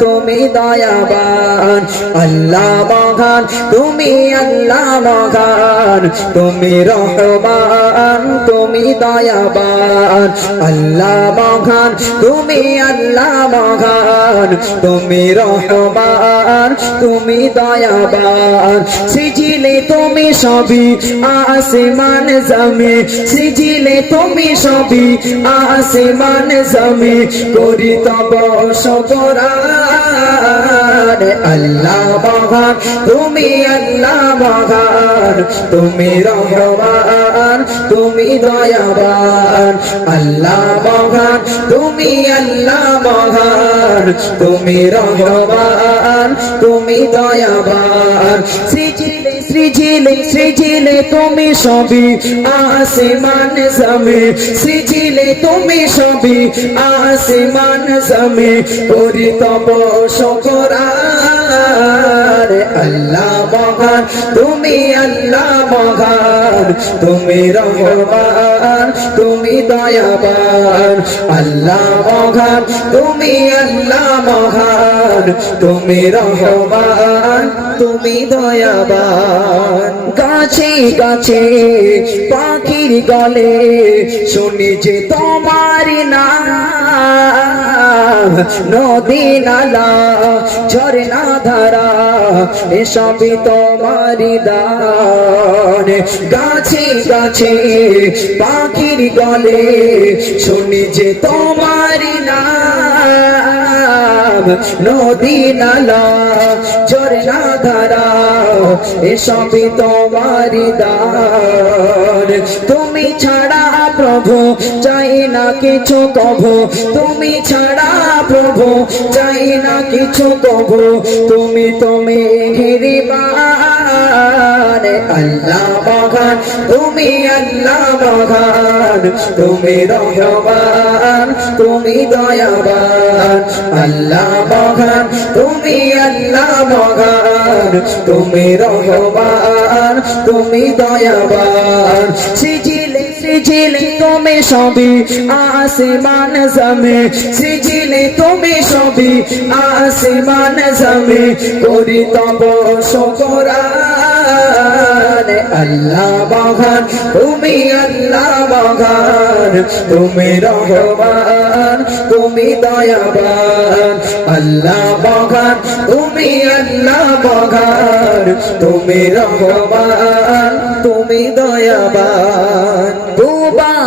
তুমি দয়াবান আল্লাহ মহান তুমি আল্লাহ মহান তুমি রহমান তুমি দয়াবান আল্লাহ মহান তুমি আল্লাহ মহান তুমি রহমান তুমি দয়াবান সৃজিলে তুমি সবই আসমান জমিন সৃজিলে তুমি সবই আসমান জমিন করি তব শুকরান আল্লাহ মহান তুমি আল্লাহ মহান তুমি রহমান তুমি দয়াবান আল্লাহ মহান তুমি আল্লাহ মহান তুমি রহমান তুমি দয়াবান সৃজিলে সৃজিলে সৃজিলে তুমি সবই আসমান জমিন সৃজিলে তুমি সবই আসমান জমিন করি তব শুকরান আল্লাহ মহান তুমি আল্লাহ মহান তুমি রহমান তুমি দয়াবান আল্লাহ মহান তুমি আল্লাহ মহান তুমি রহমান তুমি দয়াবান গাছে গাছে পাখির গলে শুনি যে তোমার নাম নদী নালা ঝরনা ধারা এসবই তোমারি দান গাছে গাছে পাখির গলে শুনি যে তোমারি নাম নদী নালা ঝরনা ধারা এসবই তোমারি দান তুমি ছাড়া প্রভু চাই না কিছু কভু তুমি ছাড়া প্রভু চাই না কিছু কভু তুমি তুমি হিরিবান আল্লাহ মহান তুমি আল্লাহ মহান তুমি রহমান তুমি দয়াবান আল্লাহ মহান তুমি আল্লাহ মহান তুমি রহমান তুমি দয়াবান সৃজিলে সৃজিলে তুমি সবই আসমান জমিন সৃজিলে তুমি সবই আসমান জমিন করি তব শুকরান আল্লাহ মহান তুমি আল্লাহ মহান তুমি রহমান তুমি দয়াবান আল্লাহ মহান তুমি আল্লাহ মহান তুমি রহমান তুমি দয়াবান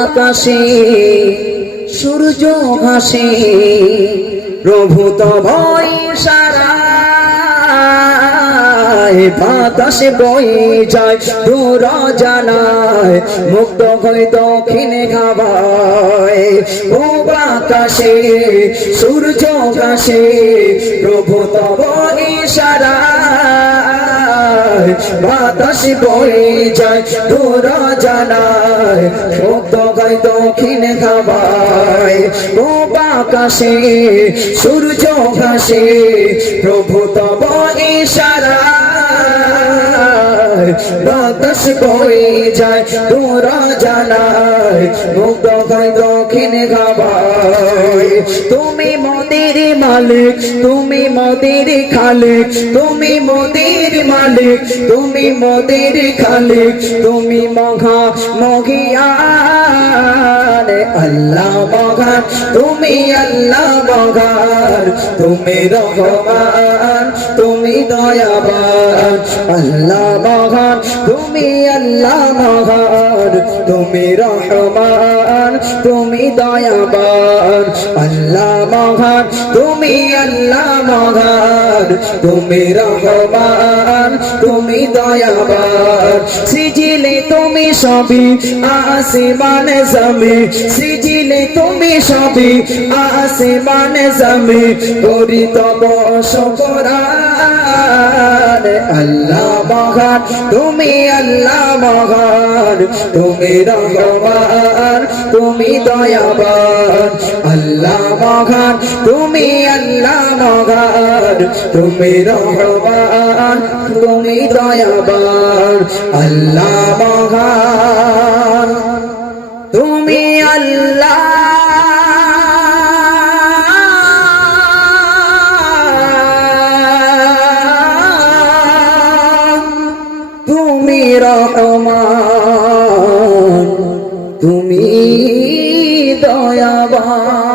আকাশে সূর্য ভাসে প্রভু তব ইশারায় বাতাসে বয়ে যায় দূর জানায় মুক্ত হয়ে দক্ষিণে গাবায় ও আকাশে সূর্য ভাসে প্রভু তব ইশারায় বাতাসে বয়ে যায় দূর জানায় মুক্ত হয়ে দক্ষিণে গাবায় ও আকাশে সূর্য ভাসে প্রভু তব ইশারায় বাতাস বয়ে যায় দূর জানায় মুক্ত হয়ে দক্ষিণে গাবায় তুমি মোদের মালিক তুমি মোদের খালিক তুমি মোদের মালিক তুমি মোদের খালিক তুমি মহা মহিয়ান আল্লাহ মহান তুমি আল্লাহ মহান তুমি রহমান তুমি দয়াবান আল্লাহ মহান তুমি আল্লাহ মহান তুমি রহমান তুমি দয়াবান আল্লাহ মহান তুমি আল্লাহ মহান তুমি রহমান তুমি দয়াবান সৃজিলে তুমি সবই আসমান জমিন সৃজিলে তুমি সবই আসমান জমিন করি তব শুকরান আল্লাহ মহান তুমি আল্লাহ মহান তুমি রহমান তুমি দয়াবান আল্লাহ মহান তুমি আল্লাহ মহান তুমি রহমান তুমি দয়াবান আল্লাহ মহান তুমি আল্লাহ দয়াবান।